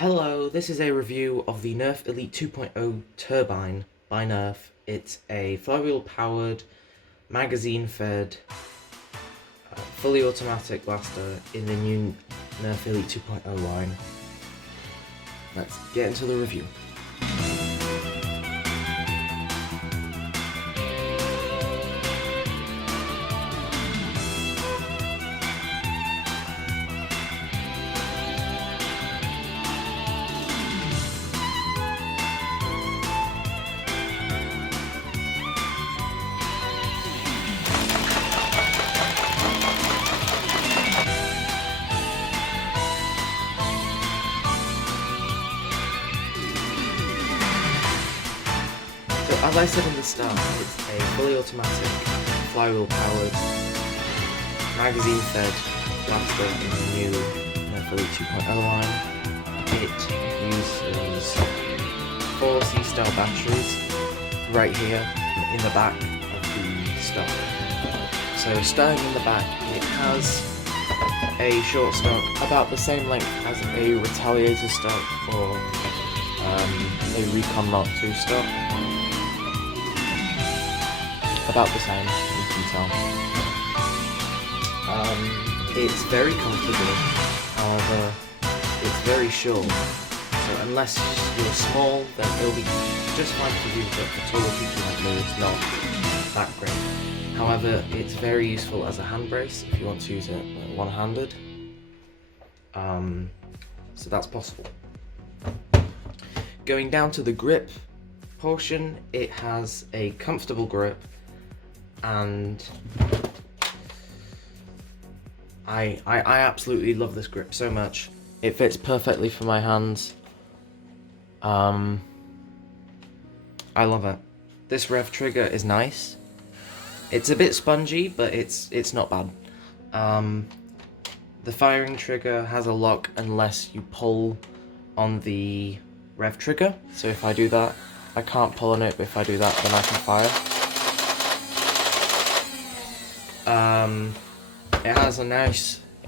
Hello, this is a review of the Nerf Elite 2.0 Turbine by Nerf. It's a flywheel powered, magazine fed, fully automatic blaster in the new Nerf Elite 2.0 line. Let's get into the review. So as I said in the start, it's a fully automatic, flywheel powered, magazine fed blaster in the new Nerf Elite 2.0 line. It uses 4 C-style batteries right here in the back of the stock. So starting in the back, it has a short stock about the same length as a Retaliator stock or a Recon Mark II stock. About the same, you can tell. It's very comfortable, however, it's very short. So unless you're small, then it'll be just fine for you, but for taller people like me, it's not that great. However, it's very useful as a hand brace if you want to use it one-handed. So that's possible. Going down to the grip portion, it has a comfortable grip, and I absolutely love this grip so much. It fits perfectly for my hands. I love it. This rev trigger is nice. It's a bit spongy, but it's not bad. The firing trigger has a lock unless you pull on the rev trigger. So if I do that, I can't pull on it, but if I do that, then I can fire. It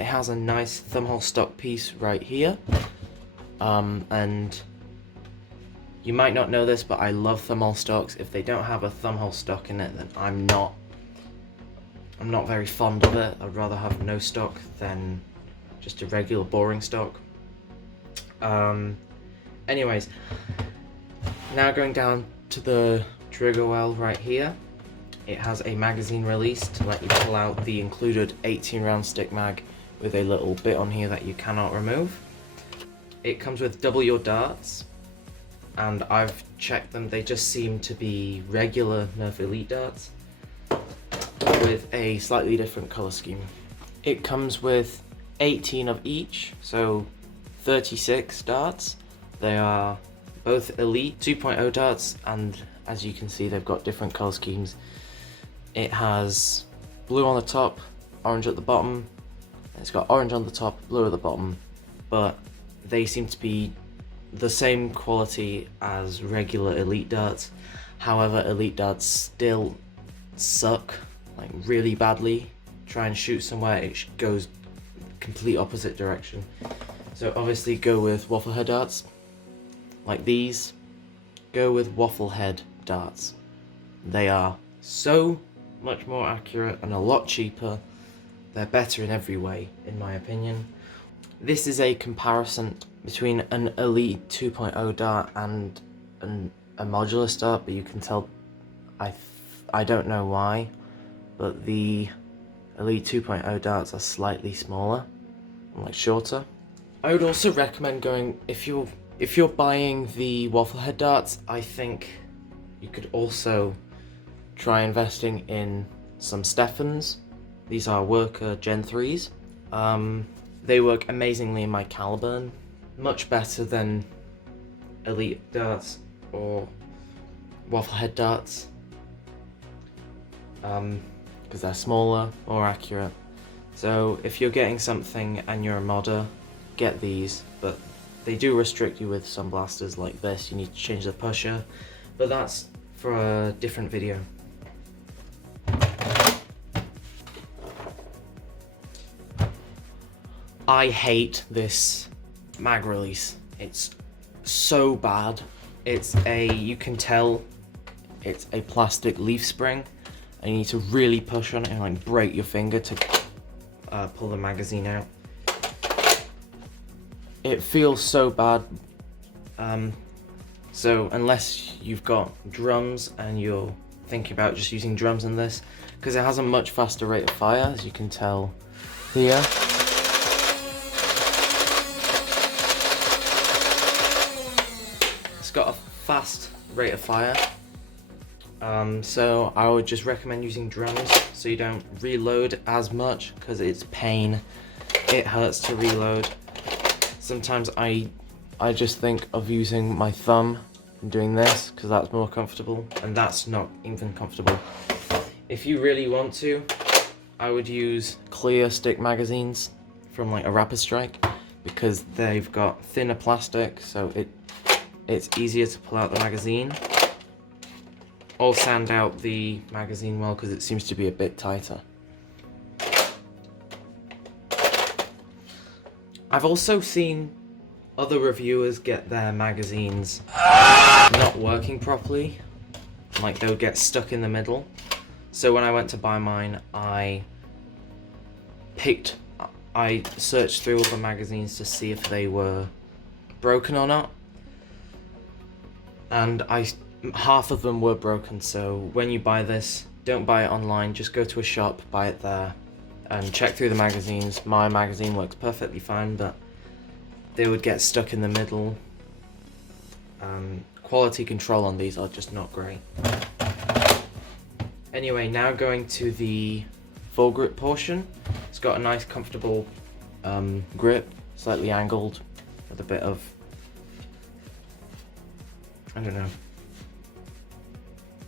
has a nice thumbhole stock piece right here. And you might not know this, but I love thumbhole stocks. If they don't have a thumbhole stock in it, then I'm not very fond of it. I'd rather have no stock than just a regular boring stock. Anyways, now going down to the trigger well right here. It has a magazine release to let you pull out the included 18 round stick mag with a little bit on here that you cannot remove. It comes with double your darts, and I've checked them, they just seem to be regular Nerf Elite darts with a slightly different colour scheme. It comes with 18 of each, so 36 darts. They are both Elite 2.0 darts, and as you can see, they've got different colour schemes. It has blue on the top, orange at the bottom. It's got orange on the top, blue at the bottom, but they seem to be the same quality as regular Elite darts. However, Elite darts still suck, like really badly. Try and shoot somewhere, it goes complete opposite direction. So obviously go with waffle head darts, like these. Go with waffle head darts. They are so much more accurate and a lot cheaper. They're better in every way, in my opinion. This is a comparison between an Elite 2.0 dart and a modular dart, but you can tell, I don't know why, but the Elite 2.0 darts are slightly smaller, and like shorter. I would also recommend going, if you're buying the waffle head darts, I think you could also try investing in some Stephens. These are Worker Gen 3s. They work amazingly in my Caliburn, much better than Elite darts or waffle head darts, because they're smaller, more accurate. So if you're getting something and you're a modder, get these, but they do restrict you with some blasters like this. You need to change the pusher, but that's for a different video. I hate this mag release. It's so bad. You can tell it's a plastic leaf spring, and you need to really push on it and like break your finger to pull the magazine out. It feels so bad. So unless you've got drums and you're thinking about just using drums in this, because it has a much faster rate of fire, as you can tell here. It's got a fast rate of fire. So I would just recommend using drums so you don't reload as much, because it's pain. It hurts to reload. Sometimes I just think of using my thumb and doing this because that's more comfortable, and that's not even comfortable. If you really want to, I would use clear stick magazines from like a Rapidstrike, because they've got thinner plastic, so it's easier to pull out the magazine. Or sand out the magazine well, because it seems to be a bit tighter. I've also seen other reviewers get their magazines not working properly, like they'll get stuck in the middle. So when I went to buy mine, I searched through all the magazines to see if they were broken or not, and half of them were broken. So when you buy this, don't buy it online, just go to a shop, buy it there, and check through the magazines. My magazine works perfectly fine, but they would get stuck in the middle. Quality control on these are just not great. Anyway, now going to the full grip portion. It's got a nice comfortable grip, slightly angled, with a bit of, I don't know,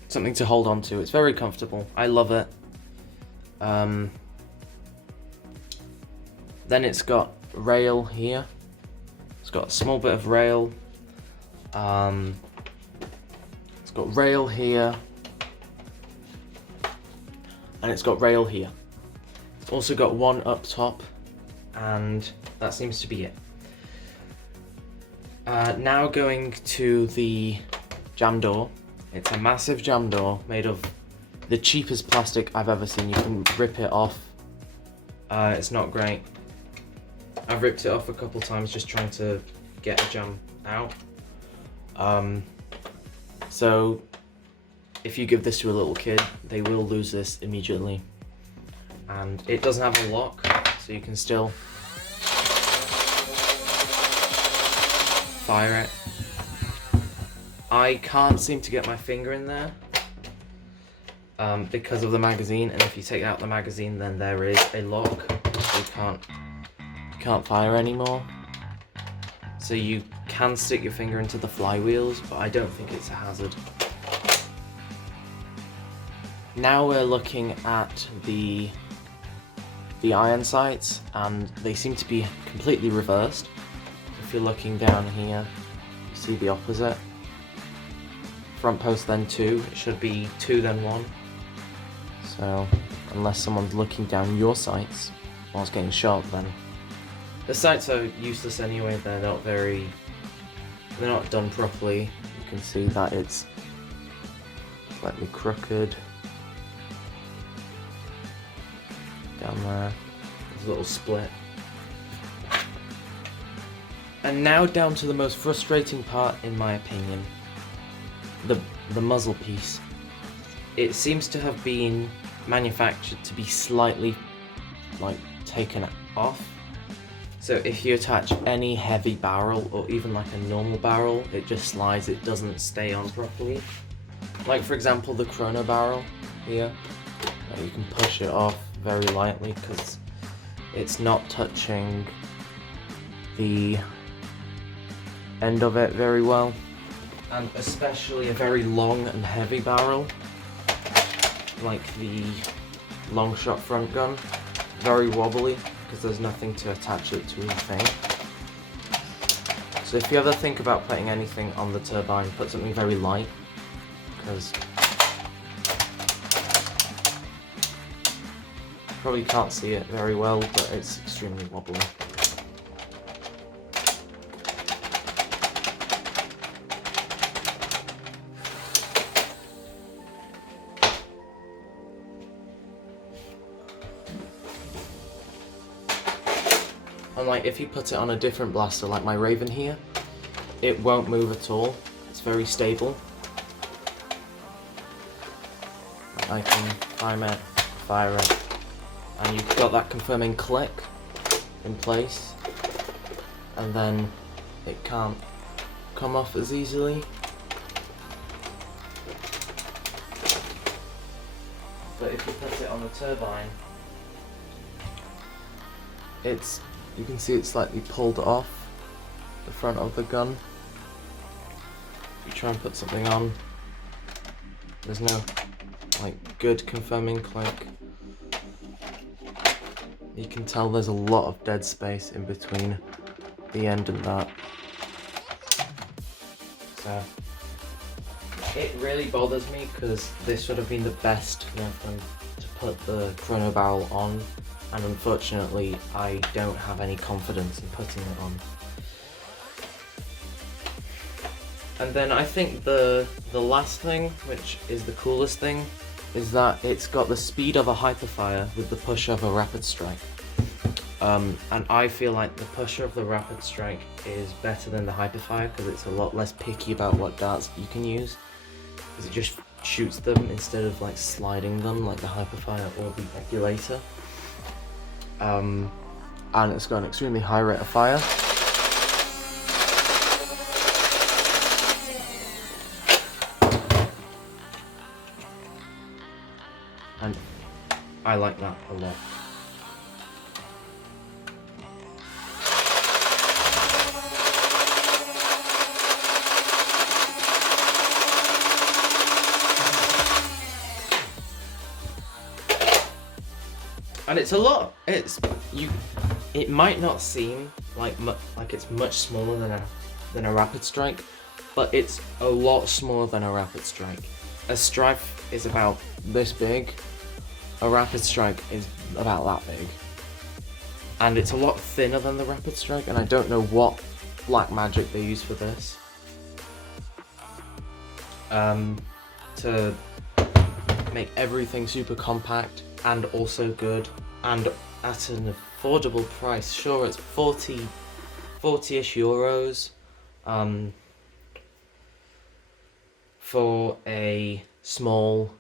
something to hold on to. It's very comfortable. I love it. Then it's got rail here. It's got a small bit of rail. It's got rail here. And it's got rail here. It's also got one up top, and that seems to be it. Now going to the jam door. It's a massive jam door made of the cheapest plastic I've ever seen. You can rip it off. It's not great. I've ripped it off a couple times just trying to get a jam out. So if you give this to a little kid, they will lose this immediately. And it doesn't have a lock, so you can still fire it. I can't seem to get my finger in there because of the magazine, and if you take out the magazine, then there is a lock, so you can't fire anymore. So you can stick your finger into the flywheels, but I don't think it's a hazard. Now we're looking at the iron sights, and they seem to be completely reversed. If you're looking down here, you see the opposite. Front post then 2, it should be 2 then 1. So unless someone's looking down your sights while it's getting shot, then the sights are useless anyway. They're not done properly. You can see that it's slightly crooked down there. There's a little split. And now down to the most frustrating part, in my opinion. The muzzle piece. It seems to have been manufactured to be slightly taken off. So if you attach any heavy barrel or even like a normal barrel, it just slides, it doesn't stay on properly. Like for example the chrono barrel here, you can push it off very lightly because it's not touching the end of it very well. And especially a very long and heavy barrel, like the long shot front gun, very wobbly because there's nothing to attach it to anything. So if you ever think about putting anything on the turbine, put something very light, because you probably can't see it very well, but it's extremely wobbly. like if you put it on a different blaster, like my Raven here, it won't move at all. It's very stable. I can fire it, and you've got that confirming click in place, and then it can't come off as easily. But if you put it on the turbine, you can see it's slightly pulled off the front of the gun. You try and put something on, there's no like good confirming click. You can tell there's a lot of dead space in between the end and that. So it really bothers me because this would have been the best weapon to put the chrono barrel on, and unfortunately I don't have any confidence in putting it on. And then I think the last thing, which is the coolest thing, is that it's got the speed of a Hyperfire with the push of a Rapidstrike. And I feel like the pusher of the Rapidstrike is better than the Hyperfire because it's a lot less picky about what darts you can use, because it just shoots them instead of like sliding them like the Hyperfire or the Regulator. And it's got an extremely high rate of fire. And I like that a lot. And it's a lot. It might not seem like it's much smaller than a Rapidstrike, but it's a lot smaller than a Rapidstrike. A Strife is about this big. A Rapidstrike is about that big, and it's a lot thinner than the Rapidstrike. And I don't know what black magic they use for this to make everything super compact and also good and at an affordable price. Sure, it's 40-ish euros for a small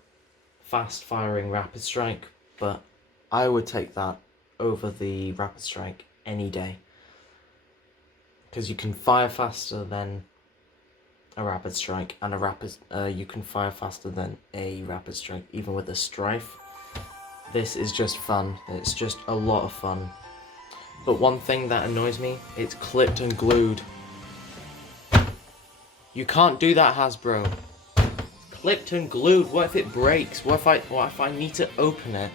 fast firing Rapidstrike, but I would take that over the Rapidstrike any day, because you can fire faster than a Rapidstrike, and you can fire faster than a Rapidstrike even with a Strife. This is just fun. It's just a lot of fun. But one thing that annoys me, it's clipped and glued. You can't do that, Hasbro. Clipped and glued. What if it breaks? What if I need to open it,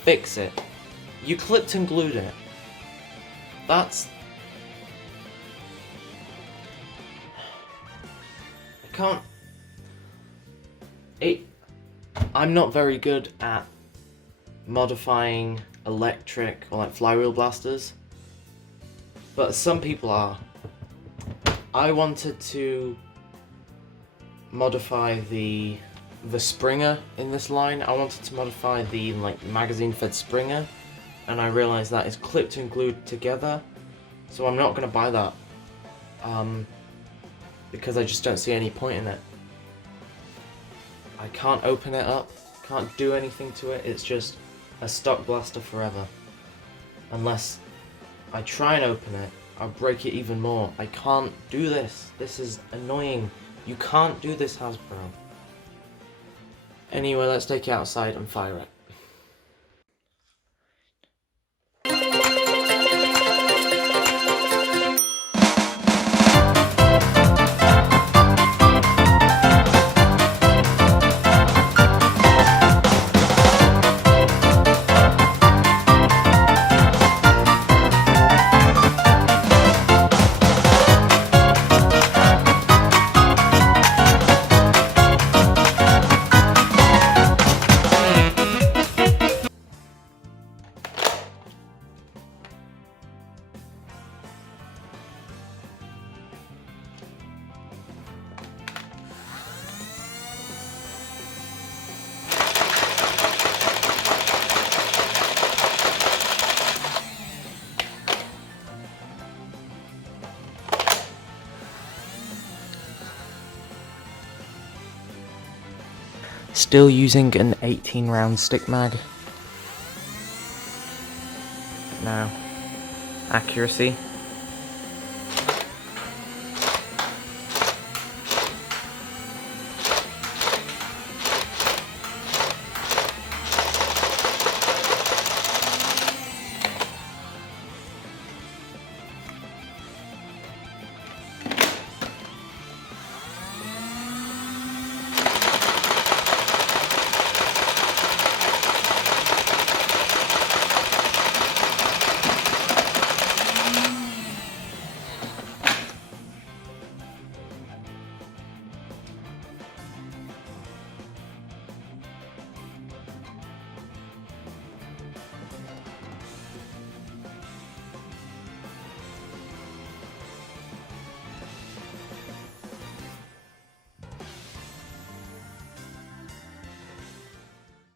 fix it? You clipped and glued it. That's... I can't... I'm not very good at modifying electric or like flywheel blasters, but some people are. I wanted to modify the Springer in this line. I wanted to modify the like magazine fed Springer, and I realized that it's clipped and glued together, so I'm not gonna buy that because I just don't see any point in it. I can't open it up, can't do anything to it. It's just a stock blaster forever. Unless I try and open it, I'll break it even more. I can't do this. This is annoying. You can't do this, Hasbro. Anyway, let's take it outside and fire it. Still using an 18 round stick mag. Now, accuracy.